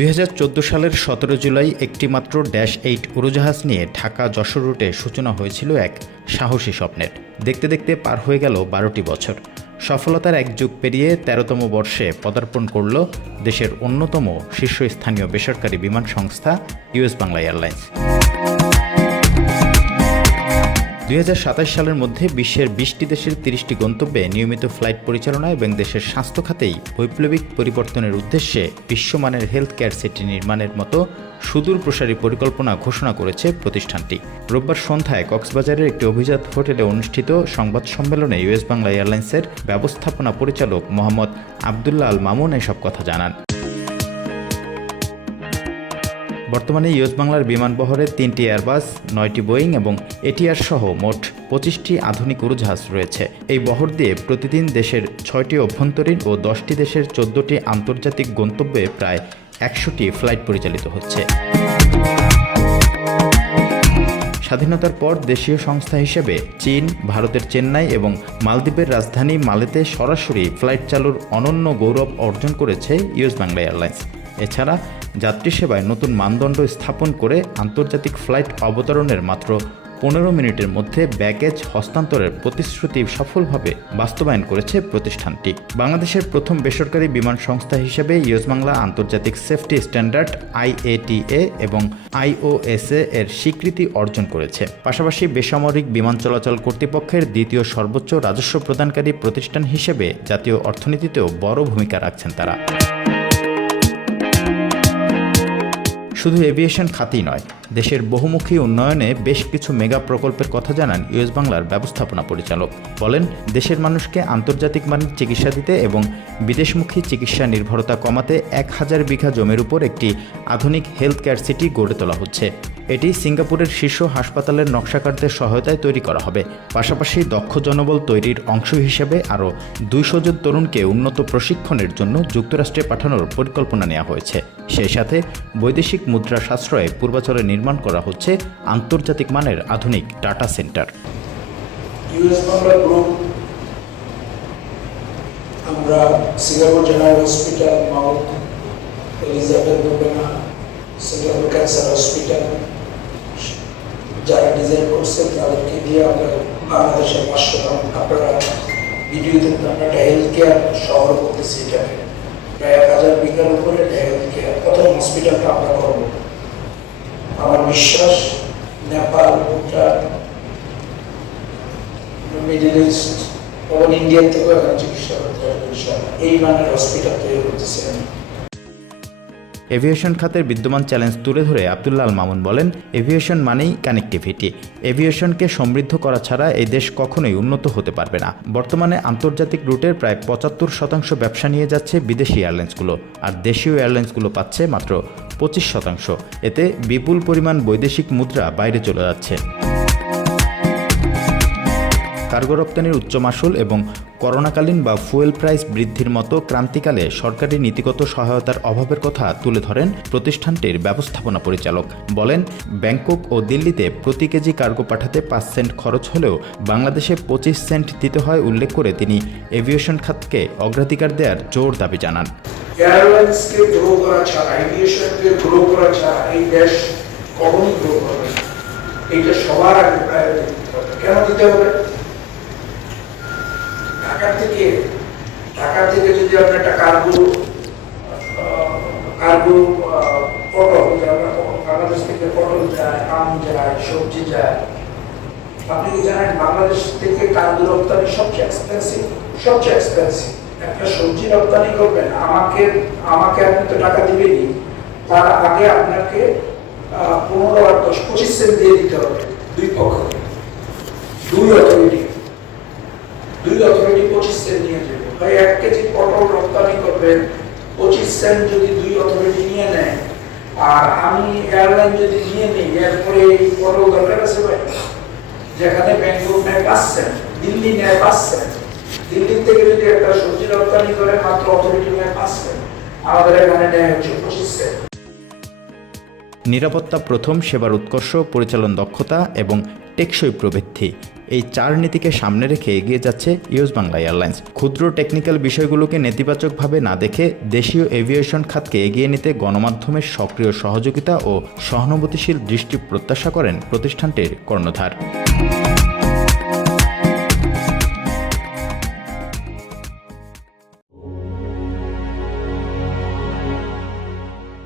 2014 সালের 17 জুলাই একটি মাত্র -8 উড়োজাহাজ নিয়ে ঢাকা-যশোর রুটে সূচনা হয়েছিল এক সাহসী স্বপ্নের। দেখতে দেখতে পার হয়ে গেল 12টি বছর। সফলতার এক যুগ পেরিয়ে 13তম বর্ষে পদার্পণ করল দেশের অন্যতম শীর্ষস্থানীয় বেসরকারি বিমান সংস্থা ইউএস বাংলা এয়ারলাইন্স। 2027 সালের মধ্যে বিশ্বের 20টি দেশের 30টি গন্তব্যে নিয়মিত ফ্লাইট পরিচালনা এবং দেশের স্বাস্থ্য খাতেই বৈপ্লবিক পরিবর্তনের উদ্দেশ্যে বিশ্বমানের হেলথ কেয়ার সিটি নির্মাণের মতো সুদূর প্রসারী পরিকল্পনা ঘোষণা করেছে প্রতিষ্ঠানটি। রোববার সন্ধ্যায় কক্সবাজারের একটি অভিজাত হোটেলে অনুষ্ঠিত সংবাদ সম্মেলনে ইউএস বাংলা এয়ারলাইন্সের ব্যবস্থাপনা পরিচালক মোহাম্মদ আবদুল্লাহ আল মামুন এসব কথা জানান। বর্তমানে ইউএস বাংলার বিমানবহরে 3টি এয়ারবাস, 9টি বোয়িং এবং এটিআর সহ মোট 25টি আধুনিক উড়োজাহাজ রয়েছে। এই বহর দিয়ে প্রতিদিন দেশের 6টি অভ্যন্তরীণ ও 10টি দেশের 14টি আন্তর্জাতিক গন্তব্যে প্রায় 100টি ফ্লাইট পরিচালিত হচ্ছে। স্বাধীনতার পর দেশীয় সংস্থা হিসেবে চীন, ভারতের চেন্নাই এবং মালদ্বীপের রাজধানী মালেতে সরাসরি ফ্লাইট চালুর অনন্য গৌরব অর্জন করেছে ইউএস বাংলা এয়ারলাইন্স। এছাড়া যাত্রী সেবায় নতুন মানদণ্ড স্থাপন করে আন্তর্জাতিক ফ্লাইট অবতরণের মাত্র 15 মিনিটের মধ্যে ব্যাগেজ হস্তান্তরের প্রতিশ্রুতি সফলভাবে বাস্তবায়ন করেছে প্রতিষ্ঠানটি। বাংলাদেশের প্রথম বেসরকারি বিমান সংস্থা হিসেবে ইউএস বাংলা আন্তর্জাতিক সেফটি স্ট্যান্ডার্ড IATA এবং IOSA এর স্বীকৃতি অর্জন করেছে। পাশাপাশি বেসামরিক বিমান চলাচল কর্তৃপক্ষের দ্বিতীয় সর্বোচ্চ রাজস্ব প্রদানকারী প্রতিষ্ঠান হিসেবে জাতীয় অর্থনীতিতেও বড় ভূমিকা রাখছেন তারা। শুধু এভিয়েশন খাতেই নয়, দেশের বহুমুখী উন্নয়নে বেশ কিছু মেগা প্রকল্পের কথা জানান ইউএস বাংলার ব্যবস্থাপনা পরিচালক। বলেন, দেশের মানুষকে আন্তর্জাতিক মানের চিকিৎসা দিতে এবং বিদেশমুখী চিকিৎসা নির্ভরতা কমাতে 1000 বিঘা জমির উপর একটি আধুনিক হেলথ কেয়ার সিটি গড়ে তোলা হচ্ছে। এটি সিঙ্গাপুরের শীর্ষ হাসপাতালের নকশাকারদের সহায়তায় তৈরি করা হবে। পাশাপাশি দক্ষ জনবল তৈরির অংশ হিসেবে আরও 200 জন তরুণকে উন্নত প্রশিক্ষণের জন্য যুক্তরাষ্ট্রে পাঠানোর পরিকল্পনা নেওয়া হয়েছে। সেই সাথে বৈদেশিক মুদ্রা সাশ্রয়ে পূর্বাচলে নির্মাণ করা হচ্ছে আন্তর্জাতিক মানের আধুনিক data centre. US Bangla group আমরা Singapore General Hospital, Mount Elizabeth রুবেনা, সিঙ্গাপুর ক্যান্সার হসপিটাল যারা ডিজাইন করছে তাদেরকে দিয়ে আমরা বাংলাদেশের 500 আপনারা ভিডিওতে আমরা একটা হেলথ কেয়ার শহর করতেছি। এটাকে প্রায় 1000 বিঘার উপরে হেলথ কেয়ার প্রথম হসপিটালটা আমরা করবো। আমার বিশ্বাস নেপাল, ভুটান, মিডল ইস্ট এবং ইন্ডিয়ান থেকেও এখন চিকিৎসা করতে হবে এই মানের হসপিটাল তৈরি করতেছে। এভিয়েশন খাতের বিদ্যমান চ্যালেঞ্জ তুলে ধরে আবদুল্লাহ আল মামুন বলেন, এভিয়েশন মানেই কানেক্টিভিটি। এভিয়েশনকে সমৃদ্ধ করা ছাড়া এই দেশ কখনোই উন্নত হতে পারবে না। বর্তমানে আন্তর্জাতিক রুটের প্রায় 75% ব্যবসা নিয়ে যাচ্ছে বিদেশি এয়ারলাইন্সগুলো, আর দেশীয় এয়ারলাইন্সগুলো পাচ্ছে মাত্র 25%। এতে বিপুল পরিমাণ বৈদেশিক মুদ্রা বাইরে চলে যাচ্ছে। কার্গো রপ্তানির উচ্চ মাশুল এবং করোনাকালীন বা ফুয়েল প্রাইস বৃদ্ধির মতো ক্রান্তিকালে সরকারি নীতিগত সহায়তার অভাবের কথা তুলে ধরেন প্রতিষ্ঠানটির ব্যবস্থাপনা পরিচালক। বলেন, ব্যাংকক ও দিল্লিতে প্রতি কেজি কার্গো পাঠাতে 5 সেন্ট খরচ হলেও বাংলাদেশে 25 সেন্ট দিতে হয় উল্লেখ করে তিনি এভিয়েশন খাতকে অগ্রাধিকার দেওয়ার জোর দাবি জানান। এয়ারলাইন্সকে গ্রো করা ছাড়া, এভিয়েশনকে গ্রো করা ছাড়া এই দেশ কখনোই গ্রো করবে না। এইটা সবার আগে প্রায়োরিটি দিতে হবে। কেন দিতে হবে? ঢাকা থেকে যদি আপনি একটা কার্গো পটল, বাংলাদেশ থেকে পটল যায়, আম যায়, সবজি যায়, আপনি কি জানেন বাংলাদেশ থেকে কার্গো রপ্তানি সবচেয়ে এক্সপেন্সিভ। একটা সবজি রপ্তানি করবেন, আমাকে আপনি তো টাকা দিবেনই, তার আগে আপনাকে 15 আর 10, 25 সেন্ট দিয়ে দিতে হবে দুই পক্ষকে। দুই অথরিটি 25 সেন্ট নিয়ে যাবে। ভাই 1 কেজি পটল রপ্তানি করবেন, 25 সেন্ট যদি দুই অথরিটি নিয়ে নেয়, আর আমি এয়ারলাইন যদি নিয়ে নিই, এরপরে এই পটল দরকার আছে ভাই? যেখানে ব্যাংকক নেয় 5 সেন্ট, দিল্লি নেয় 5 সেন্ট, দিল্লির থেকে যদি একটা সবজি রপ্তানি করে মাত্র অথরিটি নেয় 5 সেন্ট, আমাদের এখানে নেয় হচ্ছে 25 সেন্ট। নিরাপত্তা প্রথম, সেবার উৎকর্ষ, পরিচালন দক্ষতা এবং টেকসই প্রবৃদ্ধি, এই 4 নীতিকে সামনে রেখে এগিয়ে যাচ্ছে ইউএস বাংলা এয়ারলাইন্স। ক্ষুদ্র টেকনিক্যাল বিষয়গুলোকে নেতিবাচকভাবে না দেখে দেশীয় এভিয়েশন খাতকে এগিয়ে নিতে গণমাধ্যমের সক্রিয় সহযোগিতা ও সহানুভূতিশীল দৃষ্টি প্রত্যাশা করেন প্রতিষ্ঠানটির কর্ণধার।